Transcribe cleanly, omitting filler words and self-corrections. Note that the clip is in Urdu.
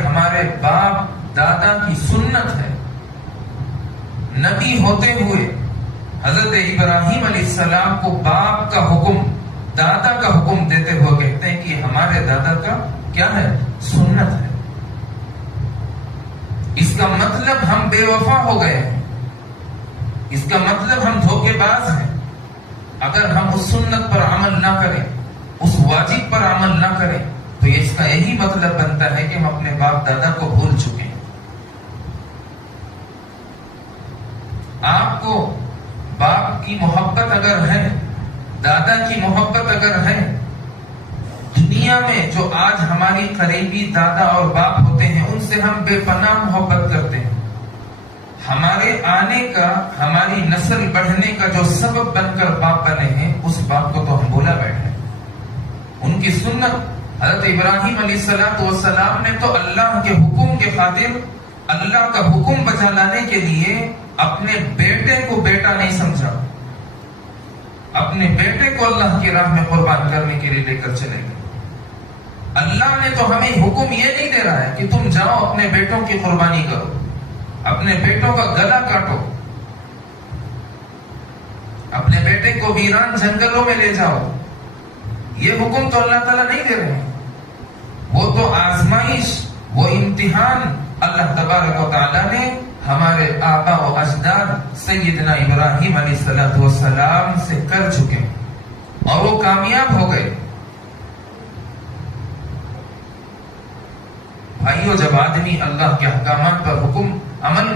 ہمارے باپ دادا کی سنت ہے. نبی ہوتے ہوئے حضرت ابراہیم علیہ السلام کو باپ کا حکم، دادا کا حکم دیتے ہوئے کہتے ہیں کہ ہمارے دادا کا کیا ہے؟ سنت ہے. اس کا مطلب ہم بے وفا ہو گئے ہیں، اس کا مطلب ہم دھوکے باز ہیں اگر ہم اس سنت پر عمل نہ کریں، اس واجب پر عمل نہ کریں. تو اس کا یہی مطلب بنتا ہے کہ ہم اپنے باپ دادا کو بھول چکے ہیں. آپ کو باپ کی محبت اگر ہے، دادا کی محبت اگر ہے، دنیا میں جو آج ہماری قریبی دادا اور باپ ہوتے ہیں ان سے ہم بے پناہ محبت کرتے ہیں. ہمارے آنے کا، ہماری نسل بڑھنے کا جو سبب بن کر باپ بنے ہیں، اس باپ کو تو ہم بھولا بیٹھے. ان کی سنت حضرت ابراہیم علیہ السلام نے تو اللہ کے حکم کے خاطر، اللہ کا حکم بجا لانے کے لیے اپنے بیٹے کو بیٹا نہیں سمجھا، اپنے بیٹے کو اللہ کی راہ میں قربان کرنے کے لیے لے کر چلے گئے. اللہ نے تو ہمیں حکم یہ نہیں دے رہا ہے کہ تم جاؤ اپنے بیٹوں کی قربانی کرو، اپنے بیٹوں کا گلا کاٹو، اپنے بیٹے کو ویران جنگلوں میں لے جاؤ. یہ حکم تو اللہ تعالیٰ نہیں دے رہے ہیں. وہ تو آزمائش، وہ امتحان اللہ تبارک و تعالیٰ نے ہمارے آبا و اجداد سیدنا ابراہیم علیہ السلام سے کر چکے اور وہ کامیاب ہو گئے. بھائیو، جب آدمی اللہ کے احکامات پر حکم عمل